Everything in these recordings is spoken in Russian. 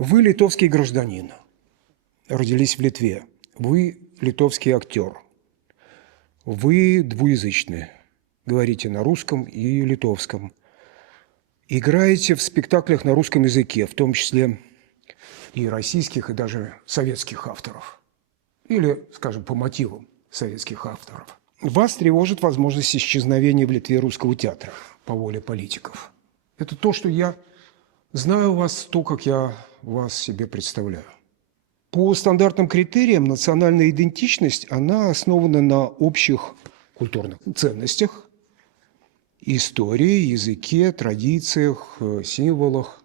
Вы литовский гражданин, родились в Литве. Вы литовский актер. Вы двуязычны, говорите на русском и литовском. Играете в спектаклях на русском языке, в том числе и российских, и даже советских авторов. Или, скажем, по мотивам советских авторов. Вас тревожит возможность исчезновения в Литве русского театра по воле политиков. Это то, что я знаю вас, то, как я вас себе представляю. По стандартным критериям национальная идентичность, она основана на общих культурных ценностях, истории, языке, традициях, символах.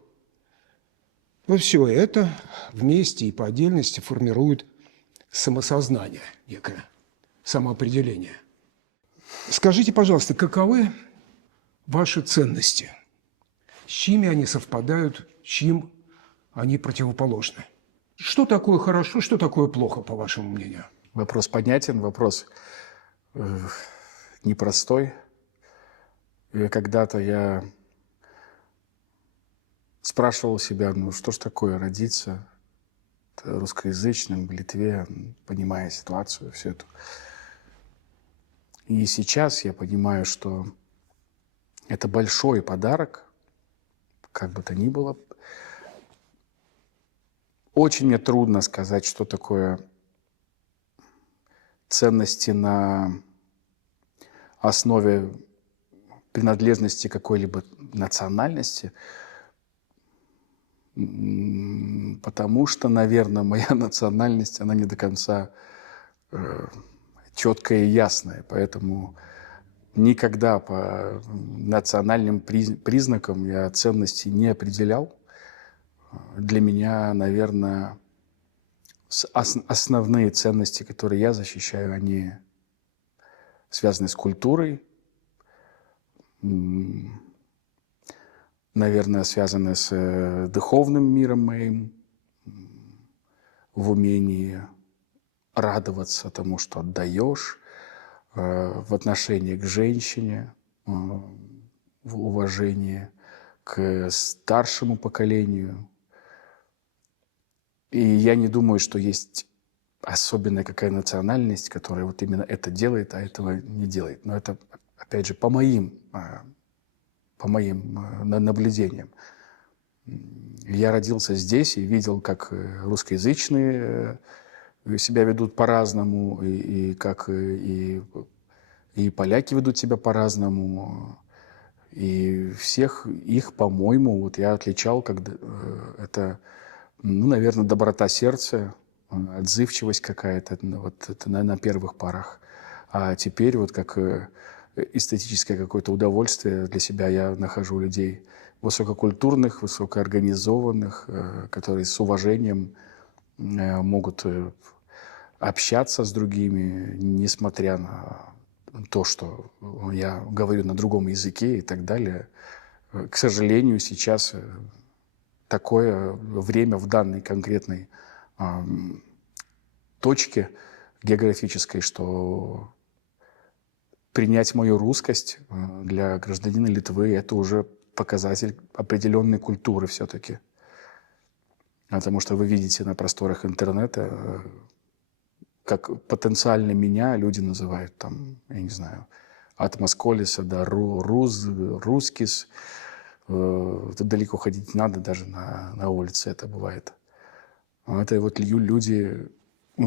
Но все это вместе и по отдельности формирует самосознание, некое самоопределение. Скажите, пожалуйста, каковы ваши ценности? С чьими они совпадают, чьим они противоположны? Что такое хорошо, что такое плохо, по вашему мнению? Вопрос понятен, вопрос непростой. И когда-то я спрашивал себя, что ж такое родиться русскоязычным в Литве, понимая ситуацию всю эту. И сейчас я понимаю, что это большой подарок, как бы то ни было. Очень мне трудно сказать, что такое ценности на основе принадлежности какой-либо национальности, потому что, наверное, моя национальность, она не до конца четкая и ясная, поэтому никогда по национальным признакам я ценности не определял. Для меня, наверное, основные ценности, которые я защищаю, они связаны с культурой, наверное, связаны с духовным миром моим, в умении радоваться тому, что отдаешь, в отношении к женщине, в уважении к старшему поколению. И я не думаю, что есть особенная какая национальность, которая вот именно это делает, а этого не делает. Но это, опять же, по моим наблюдениям. Я родился здесь и видел, как русскоязычные себя ведут по-разному, и как и поляки ведут себя по-разному. И всех их, по-моему, вот я отличал, как это, наверное, доброта сердца, отзывчивость какая-то, вот это на первых порах. А теперь вот как эстетическое какое-то удовольствие для себя я нахожу людей высококультурных, высокоорганизованных, которые с уважением могут общаться с другими, несмотря на то, что я говорю на другом языке и так далее. К сожалению, сейчас такое время в данной конкретной точке географической, что принять мою русскость для гражданина Литвы – это уже показатель определенной культуры все-таки. Потому что вы видите на просторах интернета, как потенциально меня люди называют, там, я не знаю, от Москолиса до Рускис. Тут далеко ходить не надо, даже на улице это бывает. Это вот люди,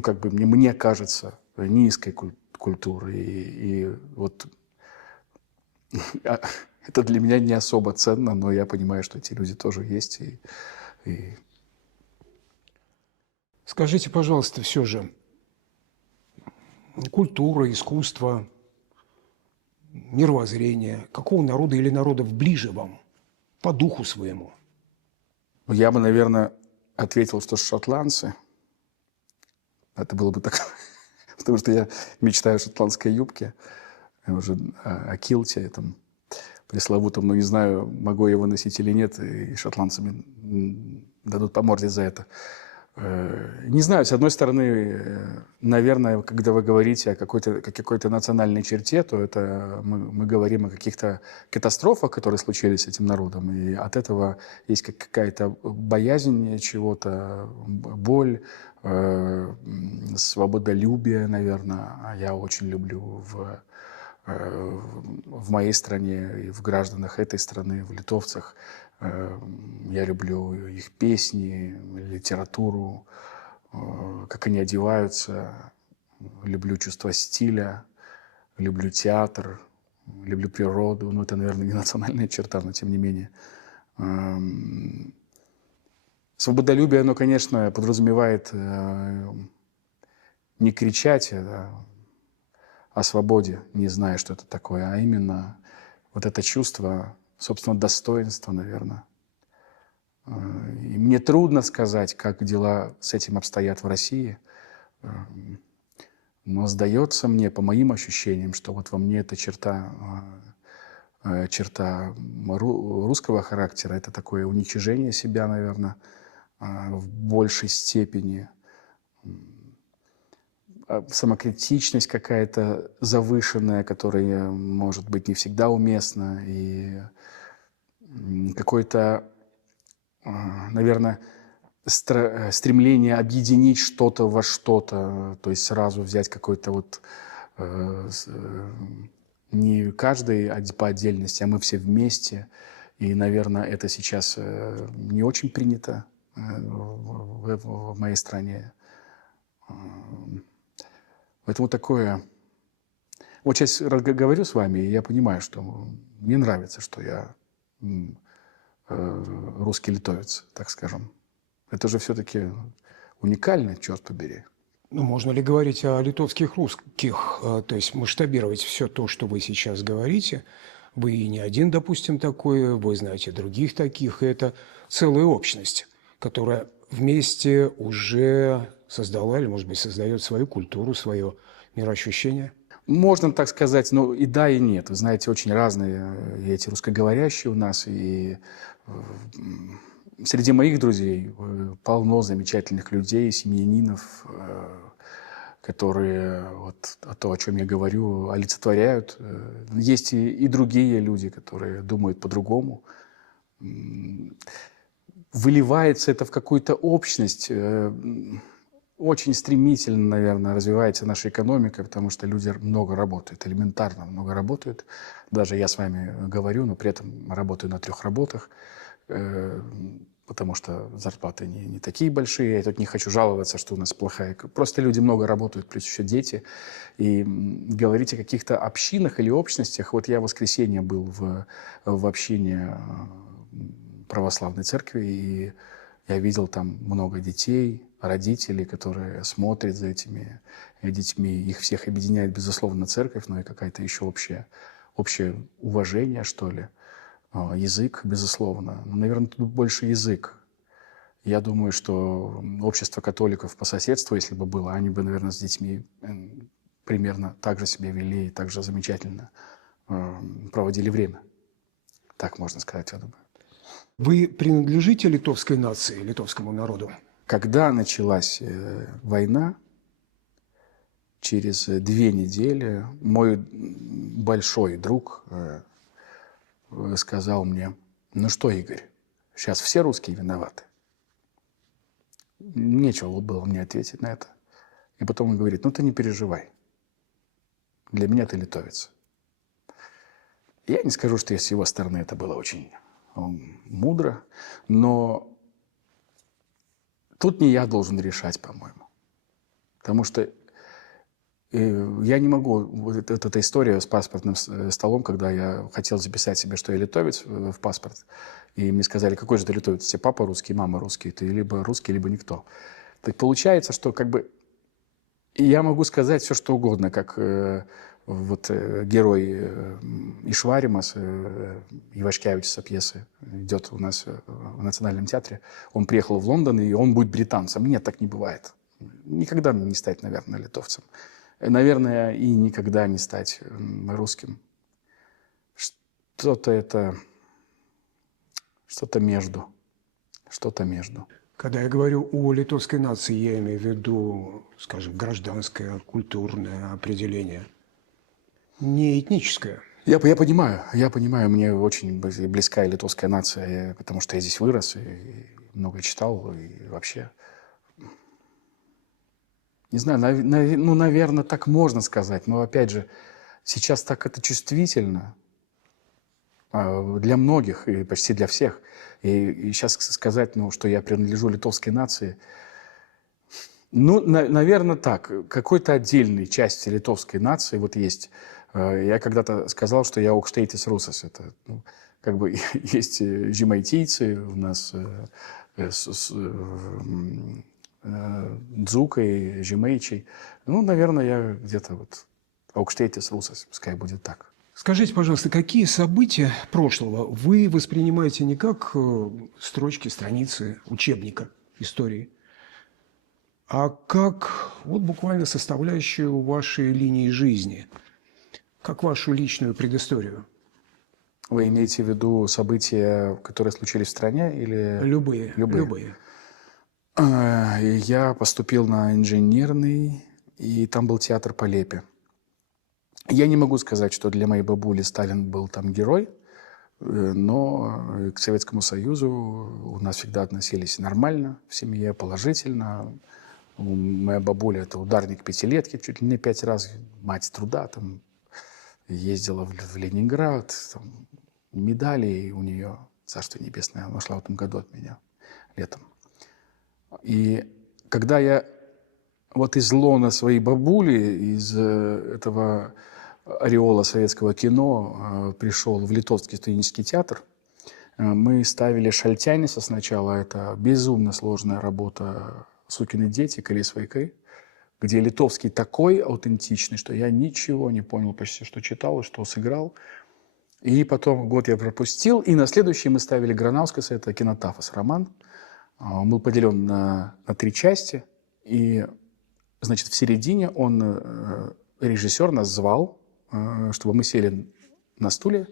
как бы мне кажется, низкой культуры. И вот это для меня не особо ценно, но я понимаю, что эти люди тоже есть. Скажите, пожалуйста, все же, культура, искусство, мировоззрение, какого народа или народов ближе вам, по духу своему? Я бы, наверное, ответил, что шотландцы. Это было бы так, потому что я мечтаю о шотландской юбке, уже о килте этом пресловутом, но не знаю, могу я его носить или нет, и шотландцы мне дадут по морде за это. Не знаю, с одной стороны, наверное, когда вы говорите о какой-то национальной черте, то это мы говорим о каких-то катастрофах, которые случились с этим народом, и от этого есть какая-то боязнь чего-то, боль, свободолюбие, наверное. А я очень люблю в моей стране и в гражданах этой страны, в литовцах. Я люблю их песни, литературу, как они одеваются. Люблю чувство стиля, люблю театр, люблю природу. Ну, это, наверное, не национальная черта, но тем не менее. Свободолюбие, оно, конечно, подразумевает не кричать о свободе, не зная, что это такое, а именно вот это чувство собственного достоинства, наверное. И мне трудно сказать, как дела с этим обстоят в России, но сдается мне, по моим ощущениям, что вот во мне эта черта русского характера, это такое уничижение себя, наверное, в большей степени, самокритичность какая-то завышенная, которая, может быть, не всегда уместна, и какое-то, наверное, стремление объединить что-то во что-то, то есть сразу взять какой-то вот не каждый по отдельности, а мы все вместе. И, наверное, это сейчас не очень принято в моей стране. Поэтому такое... Вот сейчас говорю с вами, и я понимаю, что мне нравится, что я русский литовец, так скажем. Это же все-таки уникально, черт побери. Ну, можно ли говорить о литовских русских, то есть масштабировать все то, что вы сейчас говорите? Вы и не один, допустим, такой, вы знаете других таких, и это целая общность, которая вместе уже создала или, может быть, создает свою культуру, свое мироощущение? Можно так сказать, но и да, и нет. Вы знаете, очень разные эти русскоговорящие у нас, и среди моих друзей полно замечательных людей, семьянинов, которые вот то, о чем я говорю, олицетворяют. Есть и другие люди, которые думают по-другому. Выливается это в какую-то общность. Очень стремительно, наверное, развивается наша экономика, потому что люди много работают, элементарно много работают. Даже я с вами говорю, но при этом работаю на 3 работах, потому что зарплаты не такие большие. Я тут не хочу жаловаться, что у нас плохая. Просто люди много работают, плюс еще дети. И говорить о каких-то общинах или общностях. Вот я в воскресенье был в общине православной церкви, и я видел там много детей, родителей, которые смотрят за этими детьми. Их всех объединяет, безусловно, церковь, но и какая-то еще общее уважение, что ли. Язык, безусловно. Но, наверное, тут больше язык. Я думаю, что общество католиков по соседству, если бы было, они бы, наверное, с детьми примерно так же себя вели и так же замечательно проводили время. Так можно сказать, я думаю. Вы принадлежите литовской нации, литовскому народу? Когда началась война, через 2 недели мой большой друг сказал мне: ну что, Игорь, сейчас все русские виноваты. Нечего было мне ответить на это. И потом он говорит: ну ты не переживай, для меня ты литовец. Я не скажу, что с его стороны это было очень мудро, но тут не я должен решать, по-моему. Потому что я не могу... Вот эта история с паспортным столом, когда я хотел записать себе, что я литовец в паспорт, и мне сказали: какой же ты литовец? У тебя папа русский, мама русский, ты либо русский, либо никто. Так получается, что как бы я могу сказать все, что угодно, как вот герой Ишваримас, Ивашкевича пьесы, идет у нас в Национальном театре. Он приехал в Лондон, и он будет британцем. Нет, так не бывает. Никогда мне не стать, наверное, литовцем. Наверное, и никогда не стать русским. Что-то между. Что-то между. Когда я говорю о литовской нации, я имею в виду, скажем, гражданское, культурное определение, не этническое. Я понимаю, мне очень близка и литовская нация, потому что я здесь вырос и много читал, и вообще... Не знаю, ну, наверное, так можно сказать, но, опять же, сейчас так это чувствительно для многих и почти для всех. И сейчас сказать, ну, что я принадлежу литовской нации, ну, наверное, так. Какой-то отдельной части литовской нации вот есть. Я когда-то сказал, что я aukštaitis rusas. Это, ну, как бы есть жемайтийцы у нас, дзукой, жемейчей. Ну, наверное, я где-то вот aukštaitis rusas, пускай будет так. Скажите, пожалуйста, какие события прошлого вы воспринимаете не как строчки, страницы учебника истории, а как вот буквально составляющую вашей линии жизни, как вашу личную предысторию? Вы имеете в виду события, которые случились в стране, или... Любые. Я поступил на инженерный, и там был театр Полепи. Я не могу сказать, что для моей бабули Сталин был там герой, но к Советскому Союзу у нас всегда относились нормально, в семье положительно. Моя бабуля – это ударник пятилетки, чуть ли не 5 раз, мать труда, там, ездила в Ленинград, там, медали у нее, Царство Небесное, она ушла в этом году от меня летом. И когда я вот из лона своей бабули, из этого ореола советского кино пришел в Литовский студенческий театр, мы ставили Шальтяниса сначала, это безумно сложная работа «Сукины дети», «Колес войны», где литовский такой аутентичный, что я ничего не понял почти, что читал и что сыграл. И потом год я пропустил, и на следующий мы ставили Гранаускаса, это «Кинотафос» роман. Он был поделен на 3 части, и, значит, в середине режиссер нас звал, чтобы мы сели на стуле,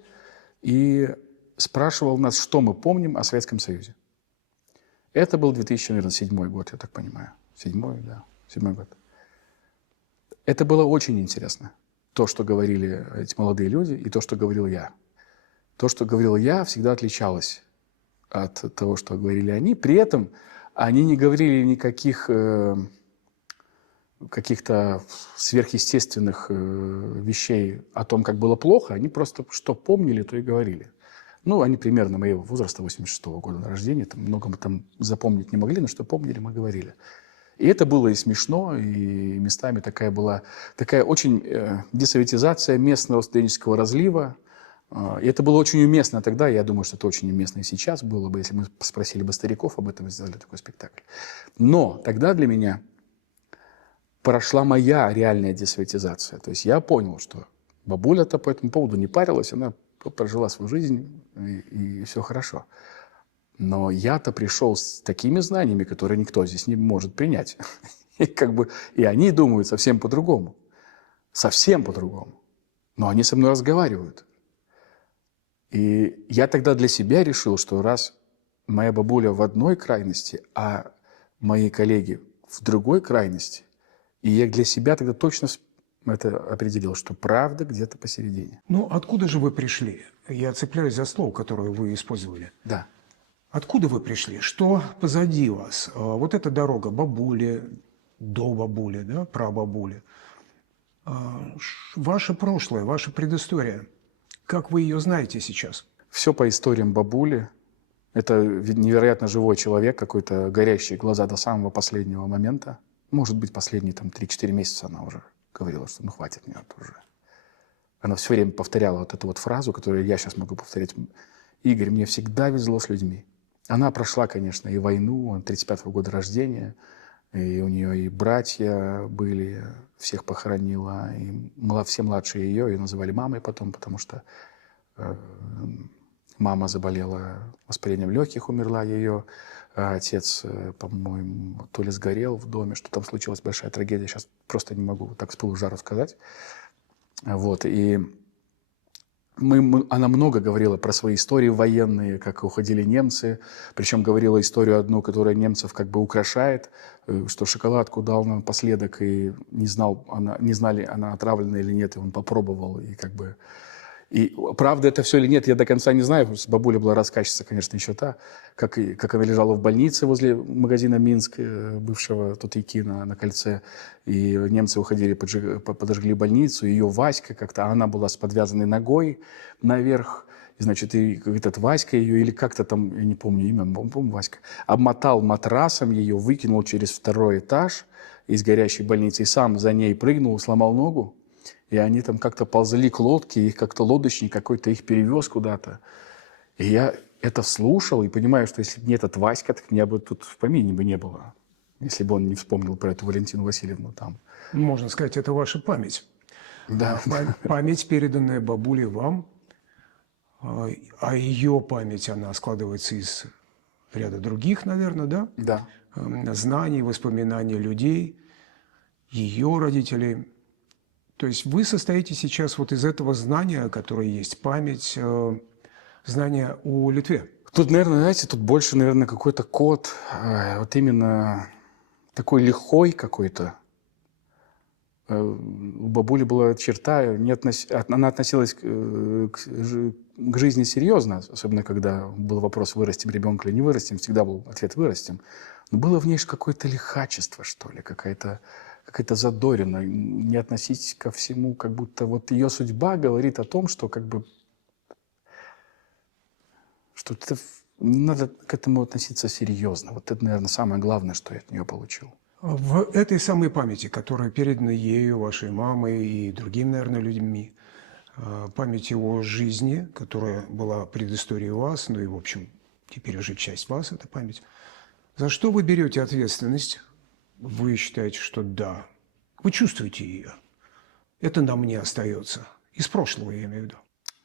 и спрашивал нас, что мы помним о Советском Союзе. Это был 2007 год, я так понимаю. 7 год. Это было очень интересно. То, что говорили эти молодые люди, и то, что говорил я. То, что говорил я, всегда отличалось от того, что говорили они. При этом они не говорили никаких каких-то сверхъестественных вещей о том, как было плохо. Они просто что помнили, то и говорили. Ну, они примерно моего возраста, 86-го года рождения. Там много мы там запомнить не могли, но что помнили, мы говорили. И это было и смешно, и местами такая очень десоветизация местного студенческого разлива. И это было очень уместно тогда, я думаю, что это очень уместно и сейчас было бы, если мы спросили бы стариков об этом и сделали такой спектакль. Но тогда для меня прошла моя реальная десоветизация. То есть я понял, что бабуля-то по этому поводу не парилась, она прожила свою жизнь, и все хорошо. Но я-то пришел с такими знаниями, которые никто здесь не может принять. И они думают совсем по-другому. Совсем по-другому. Но они со мной разговаривают. И я тогда для себя решил, что раз моя бабуля в одной крайности, а мои коллеги в другой крайности, и я для себя тогда точно это определил, что правда где-то посередине. Ну, откуда же вы пришли? Я цепляюсь за слово, которое вы использовали. Да. Откуда вы пришли? Что позади вас? Вот эта дорога бабули, до бабули, да, прабабули. Ваше прошлое, ваша предыстория. Как вы ее знаете сейчас? Все по историям бабули. Это невероятно живой человек, какой-то горящие глаза до самого последнего момента. Может быть, последние 3-4 месяца она уже говорила, что ну хватит мне уже. Она все время повторяла вот эту вот фразу, которую я сейчас могу повторять. Игорь, мне всегда везло с людьми. Она прошла, конечно, и войну, 35-го года рождения, и у нее и братья были, всех похоронила, и все младшие ее называли мамой потом, потому что мама заболела воспалением легких, умерла ее, а отец, по-моему, то ли сгорел в доме, что там случилась большая трагедия, сейчас просто не могу так с пылу жару сказать. Вот, и Она много говорила про свои истории военные, как уходили немцы. Причем говорила историю одну, которая немцев как бы украшает, что шоколадку дал напоследок, и не знали, она отравлена или нет, и он попробовал, и как бы... И правда это все или нет, я до конца не знаю. Бабуля была рассказчица, конечно, еще та. Как она лежала в больнице возле магазина «Минск», бывшего Тутейки на кольце. И немцы уходили, подожгли больницу. Ее Васька как-то, она была с подвязанной ногой наверх. И, значит, и этот Васька ее, или как-то там, я не помню имя, помню, Васька, обмотал матрасом ее, выкинул через второй этаж из горящей больницы. И сам за ней прыгнул, сломал ногу. И они там как-то ползали к лодке, их как-то лодочник какой-то их перевез куда-то. И я это слушал и понимаю, что если бы не этот Васька, так меня бы тут в помине бы не было. Если бы он не вспомнил про эту Валентину Васильевну там. Можно сказать, это ваша память. Да. Память, переданная бабулей вам, а ее память, она складывается из ряда других, наверное, да? Да. Знаний, воспоминаний людей, ее родителей. То есть вы состоите сейчас вот из этого знания, которое есть память, знания о Литве. Тут, наверное, знаете, тут больше, наверное, какой-то код, вот именно такой лихой какой-то. У бабули была черта, она относилась к жизни серьезно, особенно когда был вопрос, вырастим ребенка или не вырастим, всегда был ответ «вырастим». Но было в ней какое-то лихачество, что ли, какая-то задорина, не относитесь ко всему, как будто вот ее судьба говорит о том, что как бы что надо к этому относиться серьезно. Вот это, наверное, самое главное, что я от нее получил. В этой самой памяти, которая передана ею, вашей мамой и другими, наверное, людьми, памяти о жизни, которая была предысторией вас, ну и, в общем, теперь уже часть вас, эта память. За что вы берете ответственность? Вы считаете, что да, вы чувствуете ее. Это на мне остается. Из прошлого, я имею в виду.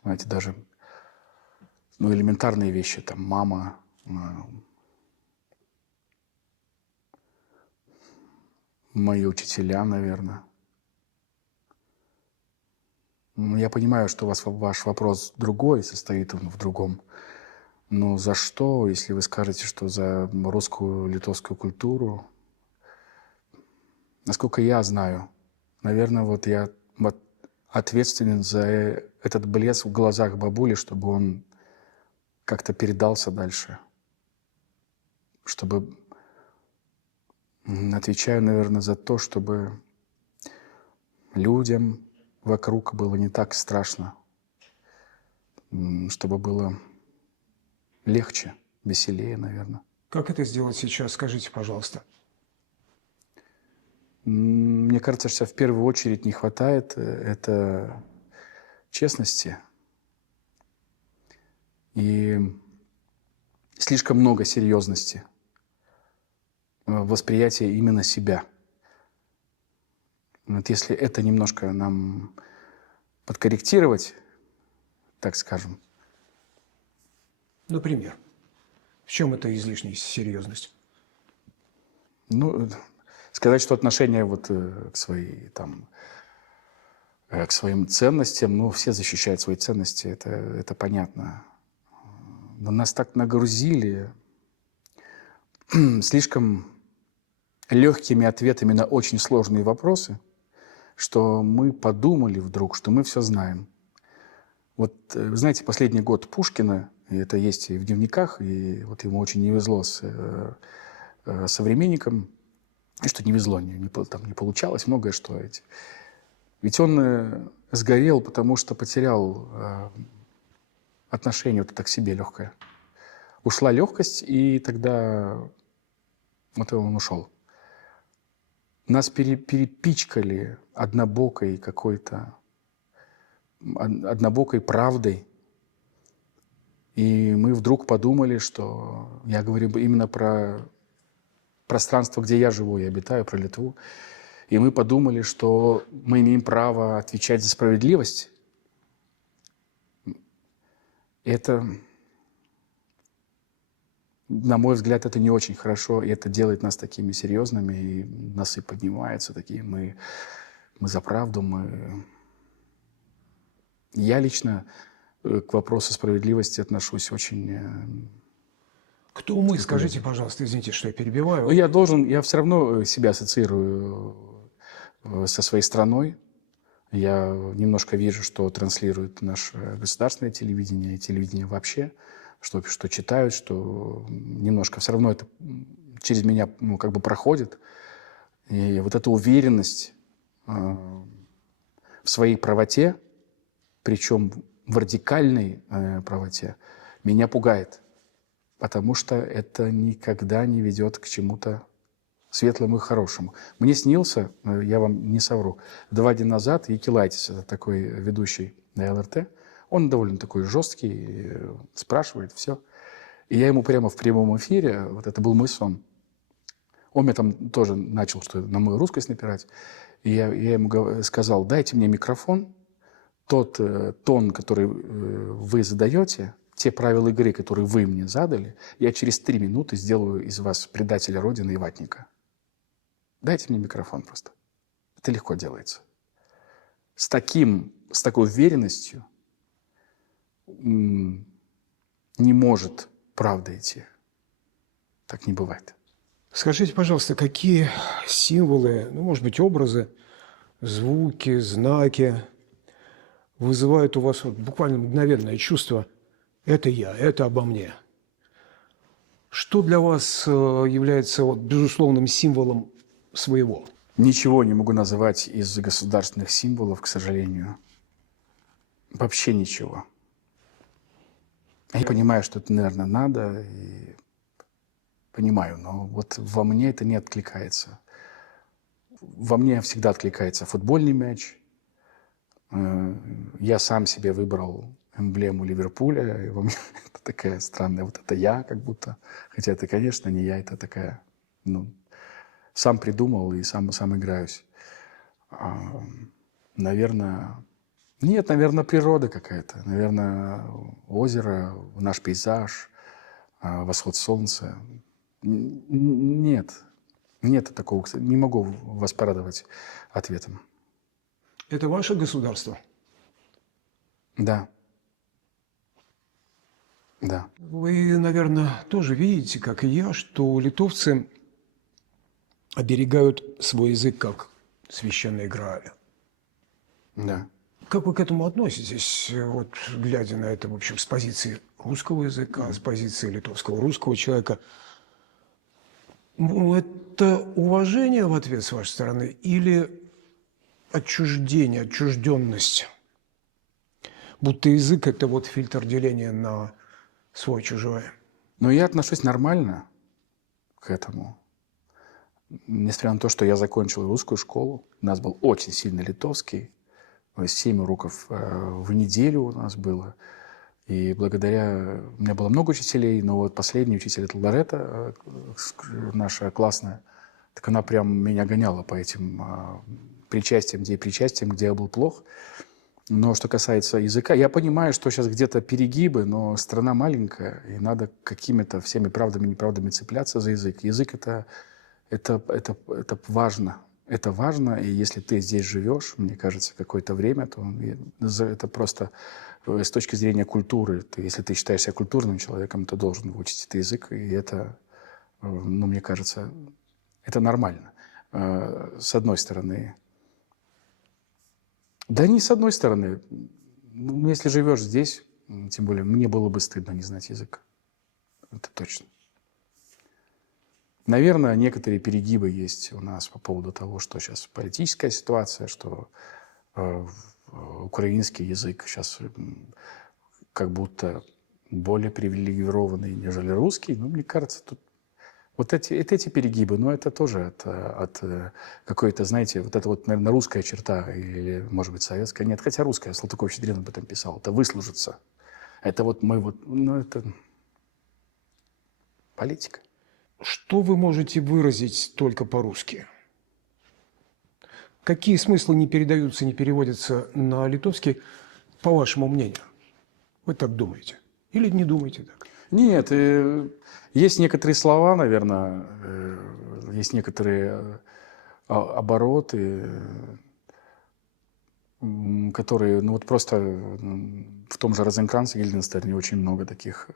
Знаете, даже элементарные вещи, там, мама, мои учителя, наверное. Я понимаю, что ваш вопрос другой, состоит в другом. Но за что, если вы скажете, что за русскую, литовскую культуру? Насколько я знаю, наверное, вот я ответственен за этот блеск в глазах бабули, чтобы он как-то передался дальше. Чтобы... Отвечаю, наверное, за то, чтобы людям вокруг было не так страшно. Чтобы было легче, веселее, наверное. Как это сделать сейчас, скажите, пожалуйста? Мне кажется, что в первую очередь не хватает это честности. И слишком много серьезности, восприятия именно себя. Вот если это немножко нам подкорректировать, так скажем. Например, в чем эта излишняя серьезность? Ну, сказать, что отношение вот к своим ценностям, ну, все защищают свои ценности, это понятно. Но нас так нагрузили слишком легкими ответами на очень сложные вопросы, что мы подумали вдруг, что мы все знаем. Вот, вы знаете, последний год Пушкина, и это есть и в дневниках, и вот ему очень не везло с современником, и что не везло, не получалось многое, что эти. Ведь он сгорел, потому что потерял отношение вот это к себе легкое. Ушла легкость, и тогда вот он ушел. Нас перепичкали однобокой правдой. И мы вдруг подумали, что, я говорю именно про пространство, где я живу и обитаю, про Литву. И мы подумали, что мы имеем право отвечать за справедливость. Это, на мой взгляд, это не очень хорошо, и это делает нас такими серьезными, и носы поднимаются такие, мы за правду, Я лично к вопросу справедливости отношусь очень... Кто мы? Скажите, пожалуйста, извините, что я перебиваю. Но я все равно себя ассоциирую со своей страной. Я немножко вижу, что транслирует наше государственное телевидение и телевидение вообще, что читают, что немножко все равно это через меня как бы проходит. И вот эта уверенность в своей правоте, причем в радикальной правоте, меня пугает, потому что это никогда не ведет к чему-то светлому и хорошему. Мне снился, я вам не совру, 2 дня назад Якилайтис, это такой ведущий на ЛРТ, он довольно такой жесткий, спрашивает все. И я ему прямо в прямом эфире, вот это был мой сон, он мне там тоже начал на мою русскость напирать, и я ему сказал: дайте мне микрофон, тот тон, который вы задаете, те правила игры, которые вы мне задали, я через 3 минуты сделаю из вас предателя Родины и ватника. Дайте мне микрофон просто. Это легко делается. С такой уверенностью не может правда идти. Так не бывает. Скажите, пожалуйста, какие символы, ну, может быть, образы, звуки, знаки вызывают у вас вот буквально мгновенное чувство «это я, это обо мне»? Что для вас является вот безусловным символом своего? Ничего не могу называть из государственных символов, к сожалению. Вообще ничего. Я понимаю, что это, наверное, надо, и понимаю, но вот во мне это не откликается. Во мне всегда откликается футбольный мяч. Я сам себе выбрал эмблему Ливерпуля, и во мне это такая странная, вот это я как будто. Хотя это, конечно, не я, это такая, сам придумал и сам играюсь. Наверное, природа какая-то. Наверное, озеро, наш пейзаж, восход солнца. Нет такого. Не могу вас порадовать ответом. Это ваше государство? Да. Да. Вы, наверное, тоже видите, как и я, что литовцы оберегают свой язык как священный Грааль. Да. Как вы к этому относитесь, вот глядя на это, в общем, с позиции русского языка, с позиции литовского русского человека? Ну, это уважение в ответ с вашей стороны или отчуждение, отчужденность? Будто язык – это вот фильтр деления на свой-чужое. Но я отношусь нормально к этому. Несмотря на то, что я закончил русскую школу, у нас был очень сильный литовский, 7 уроков в неделю у нас было. И благодаря... У меня было много учителей, но вот последний учитель, это Лорета, наша классная, так она прям меня гоняла по этим причастиям, где я был плох. Но что касается языка, я понимаю, что сейчас где-то перегибы, но страна маленькая, и надо какими-то всеми правдами и неправдами цепляться за язык. Язык это важно. Это важно, и если ты здесь живешь, мне кажется, какое-то время, то это просто с точки зрения культуры. Если ты считаешь себя культурным человеком, ты должен выучить этот язык, и это, мне кажется, это нормально. С одной стороны. Да не с одной стороны. Если живешь здесь, тем более, мне было бы стыдно не знать язык. Это точно. Наверное, некоторые перегибы есть у нас по поводу того, что сейчас политическая ситуация, что украинский язык сейчас как будто более привилегированный, нежели русский. Но мне кажется, тут вот эти перегибы, но это тоже от какой-то, знаете, вот это вот, наверное, русская черта или, может быть, советская. Нет, хотя русская, Салтыков-Щедрин об этом писал. Это выслужиться. Это вот мы вот, это политика. Что вы можете выразить только по-русски? Какие смыслы не передаются, не переводятся на литовский, по вашему мнению? Вы так думаете? Или не думаете так? Нет, есть некоторые слова, наверное, есть некоторые обороты, которые, ну вот просто в том же Розенкранце Гильденстерне очень много таких.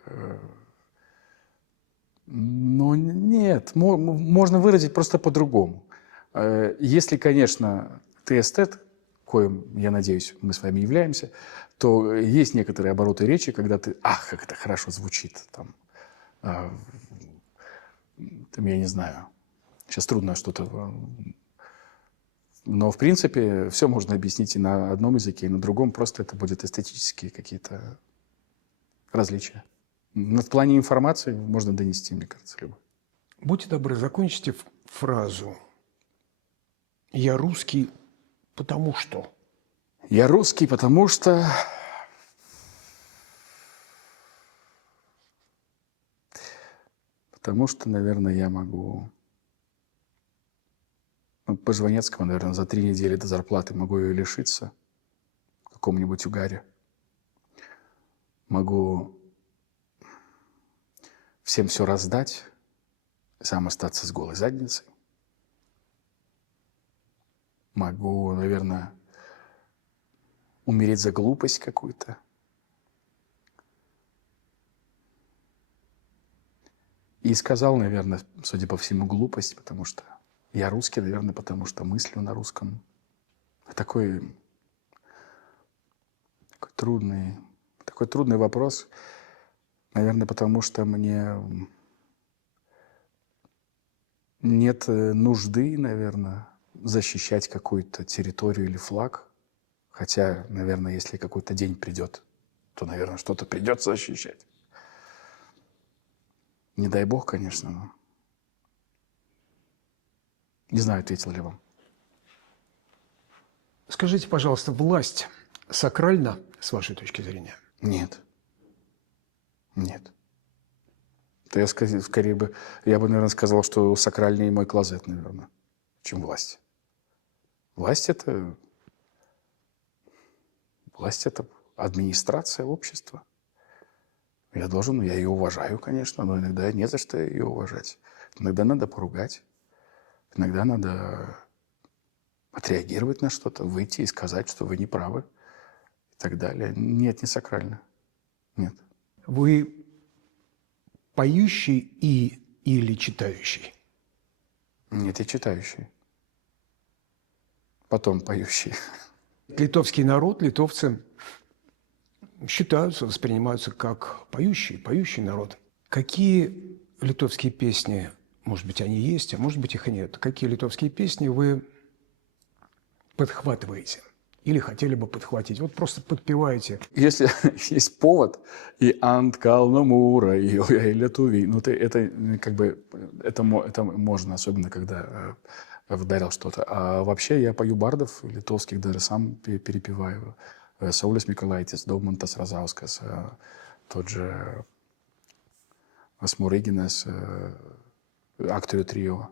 Но нет, можно выразить просто по-другому. Если, конечно, ты эстет, коим, я надеюсь, мы с вами являемся, то есть некоторые обороты речи, когда ты, ах, как это хорошо звучит, там, я не знаю, сейчас трудно что-то. Но, в принципе, все можно объяснить и на одном языке, и на другом. Просто это будут эстетические какие-то различия. В плане информации можно донести, мне кажется, любой. Будьте добры, закончите фразу «Я русский, потому что». Я русский, потому что... Потому что, наверное, я могу... Ну, по Жванецкому, наверное, за 3 недели до зарплаты могу ее лишиться в каком-нибудь угаре. Могу всем все раздать, сам остаться с голой задницей. Могу, наверное, умереть за глупость какую-то. И сказал, наверное, судя по всему, глупость, потому что я русский, наверное, потому что мыслю на русском. Такой трудный вопрос. Наверное, потому что мне нет нужды, наверное, защищать какую-то территорию или флаг. Хотя, наверное, если какой-то день придет, то, наверное, что-то придется защищать. Не дай бог, конечно, но... Не знаю, ответил ли вам. Скажите, пожалуйста, власть сакральна, с вашей точки зрения? Нет. Нет. То я скорее бы... Я бы, наверное, сказал, что сакральнее мой клозет, наверное, чем власть. Власть – это администрация общества. Я ее уважаю, конечно, но иногда не за что ее уважать. Иногда надо поругать. Иногда надо отреагировать на что-то, выйти и сказать, что вы не правы. И так далее. Нет, не сакрально. Нет. Вы поющий или читающий? Нет, я читающий. Потом поющий. Литовский народ, литовцы считаются, воспринимаются как поющий народ. Какие литовские песни, может быть, они есть, а может быть, их и нет, какие литовские песни вы подхватываете или хотели бы подхватить? Вот просто подпеваете. Если есть повод, и «Ант калномура», и «Ой, летуви», ну, это как бы, это можно, особенно когда вдарил что-то. А вообще я пою бардов литовских, даже сам перепеваю. Saulius Mykolaitis, Daugmantas Razauskas, тот же Смурыгинес, акторы трио.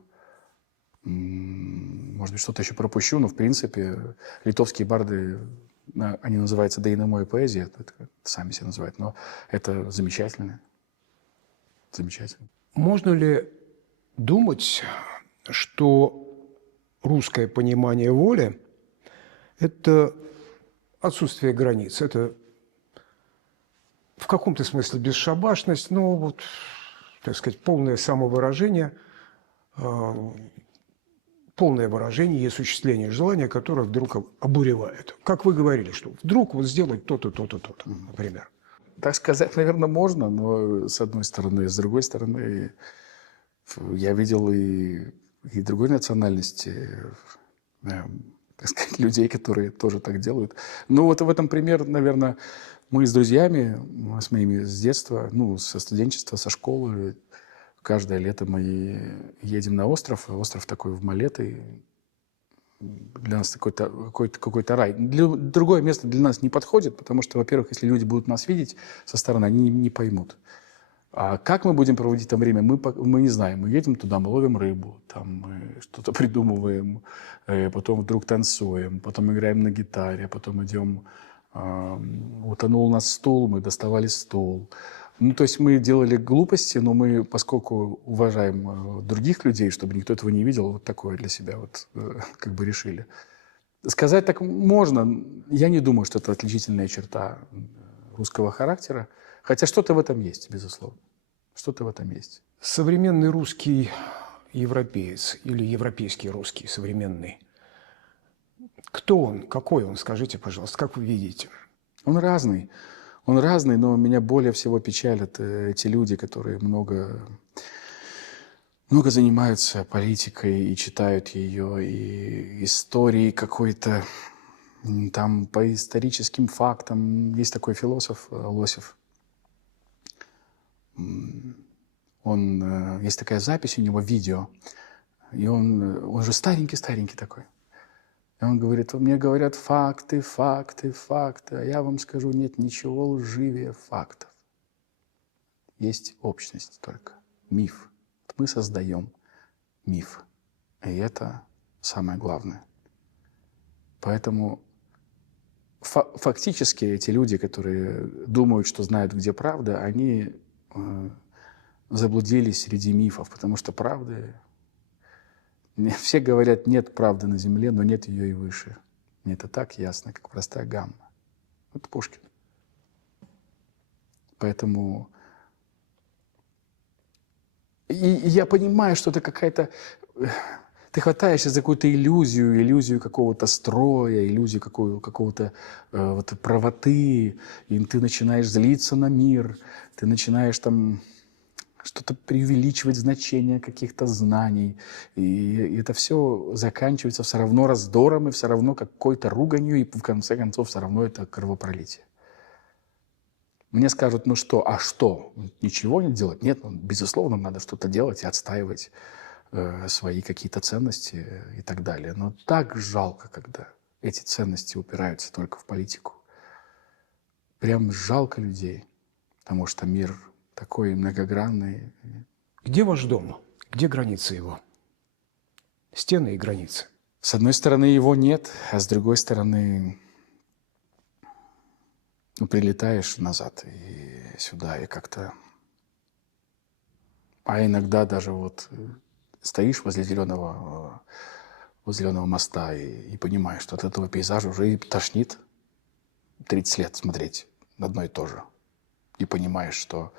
Может быть, что-то еще пропущу, но, в принципе, литовские барды, они называются «Дейнамоя поэзия», это сами себя называют, но это замечательно. Замечательно. Можно ли думать, что русское понимание воли – это отсутствие границ, это в каком-то смысле бесшабашность, но вот, так сказать, полное самовыражение, полное выражение и осуществление желания, которое вдруг обуревает. Как вы говорили, что вдруг вот сделать то-то, то-то, то-то, например. Так сказать, наверное, можно, но с одной стороны. С другой стороны, я видел и другой национальности, так сказать, людей, которые тоже так делают. Ну, вот в этом пример, наверное, мы с друзьями, с моими с детства, ну, со студенчества, со школы, каждое лето мы едем на остров. Остров такой в Малеты. Для нас какой-то рай. Другое место для нас не подходит, потому что, во-первых, если люди будут нас видеть со стороны, они не поймут. А как мы будем проводить там время, мы не знаем. Мы едем туда, мы ловим рыбу, там мы что-то придумываем, потом вдруг танцуем, потом играем на гитаре, потом идем... Утонул у нас стул, мы доставали стул. Ну, то есть мы делали глупости, но мы, поскольку уважаем других людей, чтобы никто этого не видел, вот такое для себя вот как бы решили. Сказать так можно. Я не думаю, что это отличительная черта русского характера. Хотя что-то в этом есть, безусловно. Что-то в этом есть. Современный русский европеец или европейский русский современный. Кто он? Какой он? Скажите, пожалуйста, как вы видите? Он разный. Он разный, но меня более всего печалят эти люди, которые много занимаются политикой и читают ее, и историей какой-то, там по историческим фактам. Есть такой философ Лосев. Есть такая запись у него, видео, и он же старенький такой. И он говорит: мне говорят факты, факты, факты, а я вам скажу, нет ничего лживее фактов. Есть общность только, миф. Мы создаем миф, и это самое главное. Поэтому фактически эти люди, которые думают, что знают, где правда, они заблудились среди мифов, потому что правды... Все говорят, нет правды на земле, но нет ее и выше. Мне это так ясно, как простая гамма. Это Пушкин. Поэтому... И я понимаю, что это какая-то... Ты хватаешься за какую-то иллюзию какого-то строя, иллюзию какого-то вот, правоты, и ты начинаешь злиться на мир, ты начинаешь там что-то преувеличивать значение каких-то знаний, и это все заканчивается все равно раздором, и все равно какой-то руганью, и в конце концов все равно это кровопролитие. Мне скажут, ну что, а что? Ничего не делать? Нет, безусловно, надо что-то делать и отстаивать свои какие-то ценности и так далее. Но так жалко, когда эти ценности упираются только в политику. Прям жалко людей, потому что мир такой многогранный. Где ваш дом? Где границы его? Стены и границы. С одной стороны, его нет, а с другой стороны, прилетаешь назад и сюда, и как-то... А иногда даже вот стоишь возле зеленого моста и понимаешь, что от этого пейзажа уже и тошнит 30 лет смотреть на одно и то же. И понимаешь, что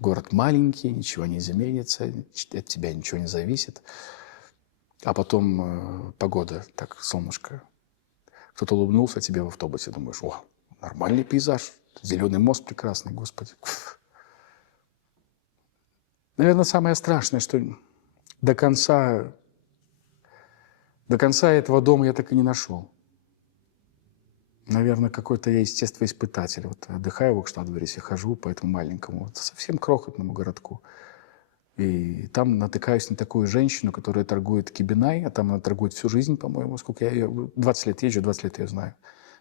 город маленький, ничего не изменится, от тебя ничего не зависит. А потом погода, так, солнышко. Кто-то улыбнулся тебе в автобусе, думаешь, о, нормальный пейзаж, зеленый мост прекрасный, Господи. Наверное, самое страшное, что до конца этого дома я так и не нашел. Наверное, какой-то я естествоиспытатель. Вот отдыхаю в Окштадтберрисе, хожу по этому маленькому, вот совсем крохотному городку. И там натыкаюсь на такую женщину, которая торгует кибинай, а там она торгует всю жизнь, по-моему, сколько я ее... 20 лет езжу, 20 лет ее знаю.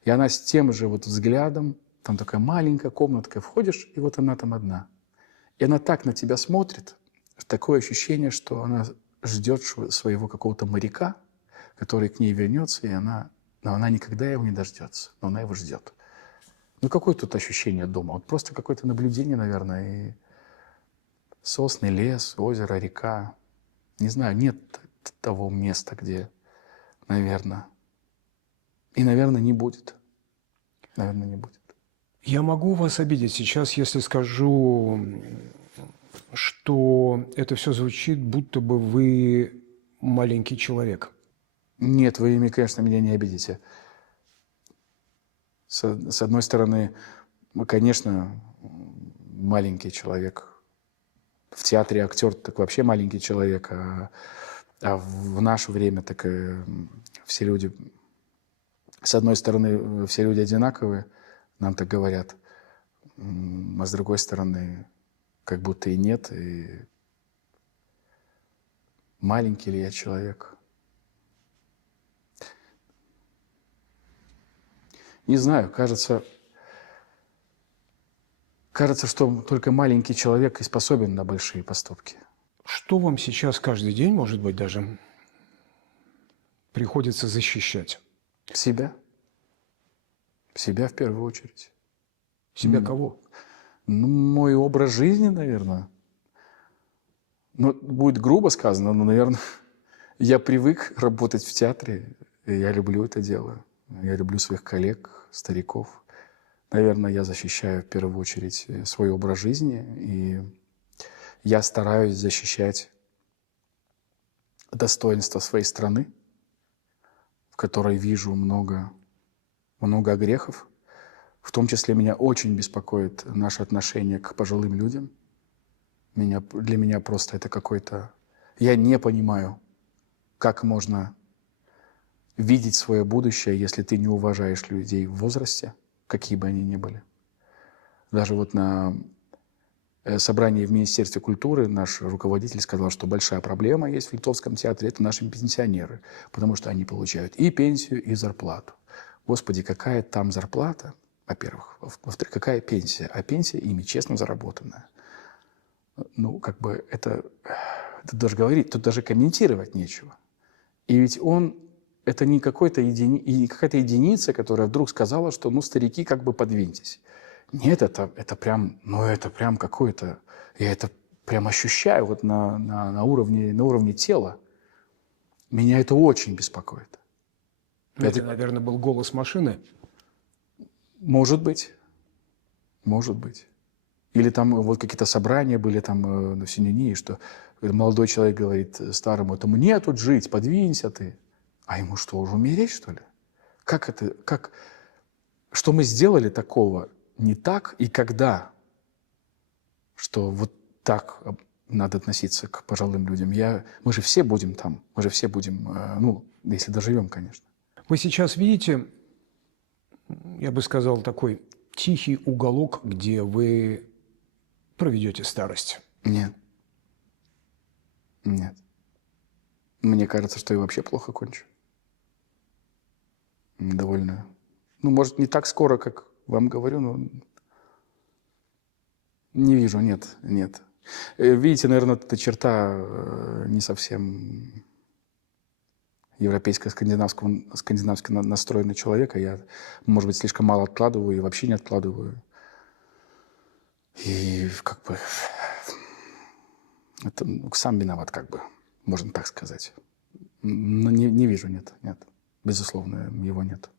И она с тем же вот взглядом, там такая маленькая комнатка, входишь, и вот она там одна. И она так на тебя смотрит, такое ощущение, что она ждет своего какого-то моряка, который к ней вернется, но она никогда его не дождется, но она его ждет. Ну, какое тут ощущение дома? Вот просто какое-то наблюдение, наверное, и сосны, лес, озеро, река. Не знаю, нет того места, где, наверное, и, наверное, не будет. Наверное, не будет. Я могу вас обидеть сейчас, если скажу, что это все звучит, будто бы вы маленький человек. Нет, вы, конечно, меня не обидите. С одной стороны, конечно, маленький человек. В театре актер так вообще маленький человек, а в наше время так все люди... С одной стороны, все люди одинаковые, нам так говорят, а с другой стороны, как будто и нет. И маленький ли я человек? Не знаю, кажется, что только маленький человек и способен на большие поступки. Что вам сейчас каждый день, может быть, даже приходится защищать? Себя. Себя в первую очередь. Себя кого? Ну, мой образ жизни, наверное. Ну, будет грубо сказано, но, наверное, я привык работать в театре. И я люблю это дело. Я люблю своих коллег, стариков. Наверное, я защищаю в первую очередь свой образ жизни, и я стараюсь защищать достоинство своей страны, в которой вижу много грехов. В том числе меня очень беспокоит наше отношение к пожилым людям. Для меня просто это какой-то... Я не понимаю, как можно видеть свое будущее, если ты не уважаешь людей в возрасте, какие бы они ни были. Даже вот на собрании в Министерстве культуры наш руководитель сказал, что большая проблема есть в Литовском театре – это наши пенсионеры, потому что они получают и пенсию, и зарплату. Господи, какая там зарплата, во-первых. Во-вторых, какая пенсия? А пенсия ими честно заработанная. Ну, как бы это даже говорить, тут даже комментировать нечего. И ведь это не какая-то единица, которая вдруг сказала, что, ну, старики, как бы подвиньтесь. Нет, это прям какое-то... Я это прям ощущаю вот на уровне тела. Меня это очень беспокоит. Это, наверное, был голос машины. Может быть. Или там вот какие-то собрания были там на Синюни, что молодой человек говорит старому: это мне тут жить, подвинься ты. А ему что, уже умереть, что ли? Что мы сделали такого не так и когда? Что вот так надо относиться к пожилым людям. Мы же все будем там, ну, если доживем, конечно. Вы сейчас видите, я бы сказал, такой тихий уголок, где вы проведете старость? Нет. Мне кажется, что я вообще плохо кончу. Довольно. Ну, может, не так скоро, как вам говорю, но не вижу, нет. Видите, наверное, эта черта не совсем скандинавски настроенного человека. Я, может быть, слишком мало откладываю и вообще не откладываю. И как бы это сам виноват, как бы, можно так сказать. Но не вижу, нет. Безусловно, его нет.